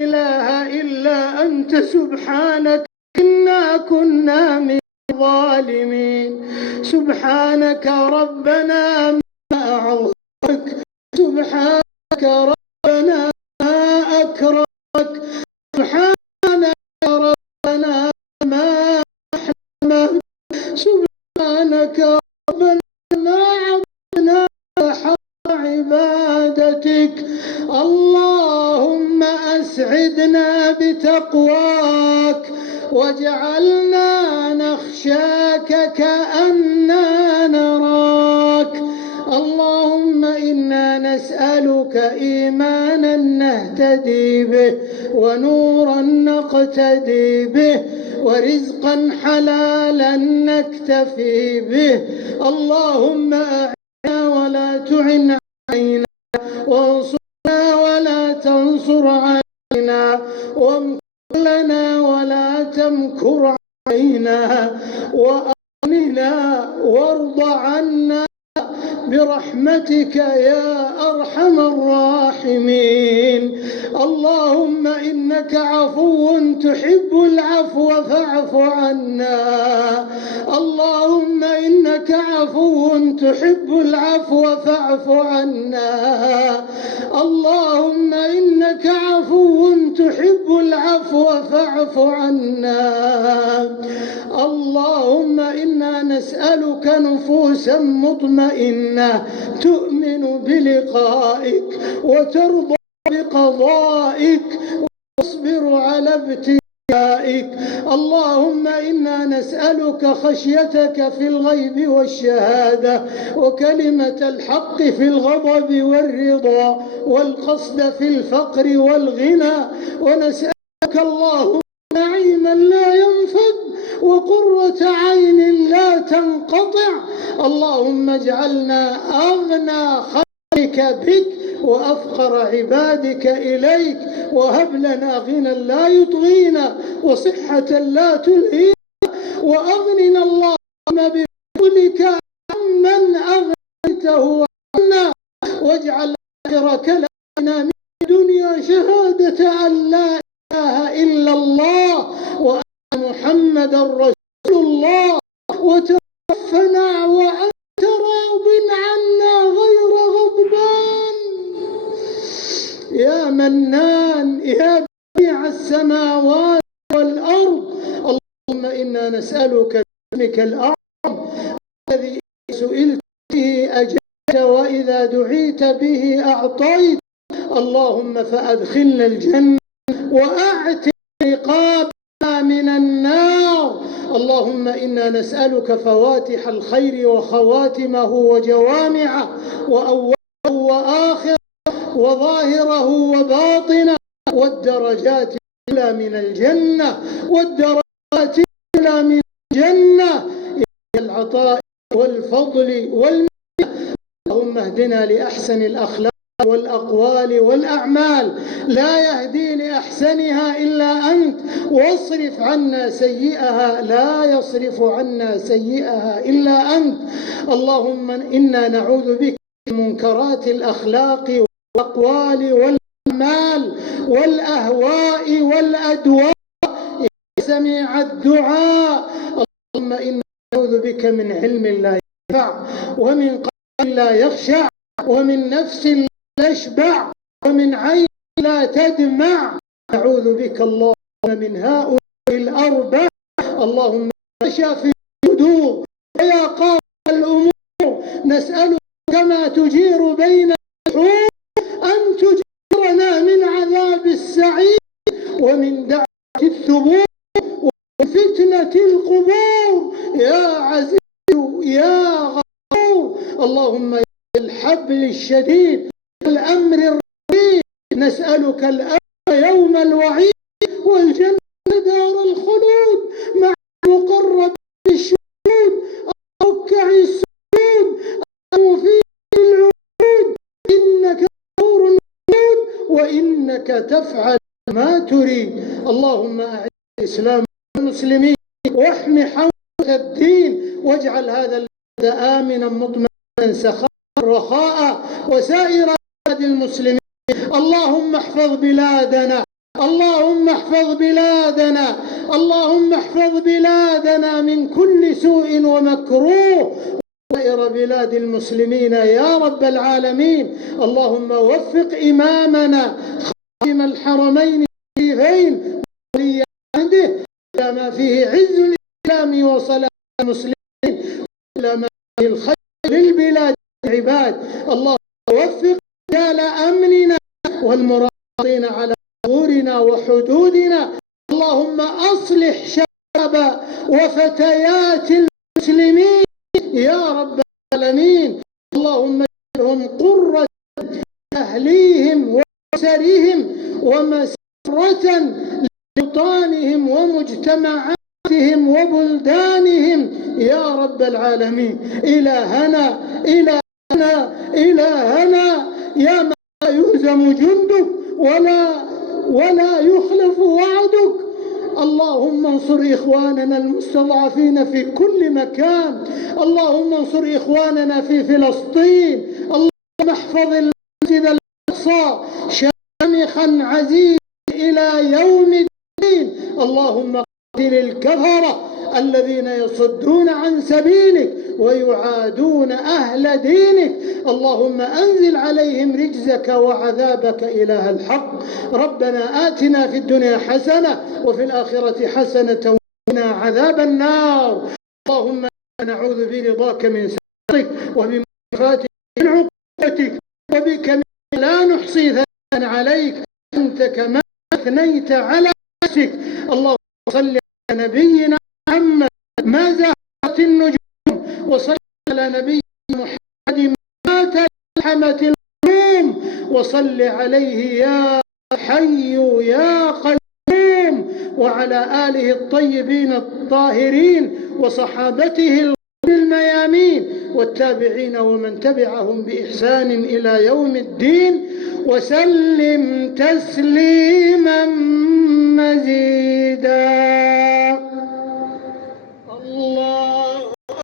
إله إلا أنت سبحانك إنا كنا من الظالمين. سبحانك ربنا ما أعظمك، سبحانك ربنا ما أكرمك، سبحانك ربنا ما أحلمك، سبحانك ربنا ما عبدنا حق عبادتك. اللهم أسعدنا بتقواك واجعلنا نخشاك كأننا نراك. اللهم إنا نسألك إيمانا نهتدي به، ونورا نقتدي به، ورزقا حلالا نكتفي به. اللهم أعنا ولا تعن علينا، وانصرنا ولا تنصر علينا، وامكر لنا ولا تمكر علينا، وأغننا وارض عنا برحمتك يا أرحم الراحمين. اللهم إنك عفو تحب العفو فاعف عنا. اللهم إنك عفو تحب العفو فاعف عنا. اللهم إنك عفو تحب العفو فاعف عنا. اللهم إنا نسألك نفوسا مطمئنة تؤمن بلقائك وترضى بقضائك وتصبر على ابتلائك. اللهم إنا نسألك خشيتك في الغيب والشهادة، وكلمة الحق في الغضب والرضا، والقصد في الفقر والغنى. ونسألك اللهم نعيما لا ينفد، وقرة عين لا تنقطع. اللهم اجعلنا أغنى خلقك بك وأفقر عبادك إليك، وهب لنا غنى لا يطغينا وصحة لا تلهينا، وأغننا اللهم بفضلك عمن أغنيته عنا، واجعل آخر كلامنا من الدنيا شهادة أن لا إله إلا الله وأن محمدا رسول الله، وتوفنا وأنت راض عنا غير غضبان. يا منان يا بديع السماوات والأرض، اللهم إنا نسألك باسمك الأعظم الذي سئلت به أجبت، وإذا دعيت به أعطيت. اللهم فأدخلنا الجنة وأعتق رقابنا من النار. اللهم إنا نسألك فواتح الخير وخواتمه وجوامعه وأوله وآخره وظاهره وباطنه، والدرجات الأولى من الجنة، والدرجات الأولى من الجنة، العطاء والفضل والمنة. اللهم اهدنا لأحسن الأخلاق والأقوال والأعمال، لا يهدي لأحسنها إلا أنت، واصرف عنا سيئها لا يصرف عنا سيئها إلا أنت. اللهم إنا نعوذ بك من منكرات الأخلاق والأقوال والأعمال والأهواء والأدواء. يا سميع الدعاء، اللهم إنا نعوذ بك من علم لا ينفع، ومن قلب لا يخشع، ومن نفس لا تشبع، ومن عين لا تدمع. نعوذ بك اللهم من هؤلاء الأربع. اللهم يا شافي الصدور ويا قاضي الأمور، نسألك كما تجير بين الحور أن تجيرنا من عذاب السعير، ومن دعوة الثبور، ومن فتنة القبور، يا عزيز يا غفور. اللهم الحبل الشديد الأمر الرحيم، نسألك الأمر يوم الوعيد، والجنة دار الخلود مع المقرب الشهود، الركع السجود، المفيد العهود. إنك غفور ودود، وإنك تفعل ما تريد. اللهم أعز الإسلام والمسلمين، واحم حوزة الدين، واجعل هذا البلد آمنا مطمئنا سخاء رخاء، وسائر بلاد المسلمين. اللهم احفظ بلادنا اللهم احفظ بلادنا، اللهم احفظ بلادنا من كل سوء ومكروه، وسائر بلاد المسلمين يا رب العالمين. اللهم وفق إمامنا خادم الحرمين الشريفين ولي عهده إلى ما فيه عز الإسلام وصلاح المسلمين، إلى ما فيه الخير للبلاد والعباد. اللهم وفق رجال أمننا والمراقبين على ثغورنا وحدودنا. اللهم أصلح شباب وفتيات المسلمين يا رب العالمين. اللهم اجعلهم قرة أهليهم وأسرهم ومسرة لأوطانهم ومجتمعاتهم وبلدانهم يا رب العالمين. إلهنا إلهنا إلهنا يا من لا يهزم جندك ولا يخلف وعدك. اللهم انصر إخواننا المستضعفين في كل مكان. اللهم انصر إخواننا في فلسطين. اللهم احفظ المسجد الأقصى شامخا عزيزا إلى يوم الدين. اللهم قاتل الكفرة الذين يصدون عن سبيلك ويعادون أهل دينك. اللهم أنزل عليهم رجزك وعذابك إله الحق. ربنا آتنا في الدنيا حسنة وفي الآخرة حسنة وقنا عذاب النار. اللهم نعوذ برضاك من سخطك وبمعافاتك من عقوبتك وبك من لا نحصي ثناء عليك أنت كما أثنيت على نفسك. اللهم صل على نبينا محمد ما زهرت النجوم، وصل على نبينا محمد ما تلحمت الغيوم، وصل عليه يا حي يا قيوم، وعلى آله الطيبين الطاهرين وصحابته الميامين والتابعين ومن تبعهم بإحسان إلى يوم الدين، وسلم تسليما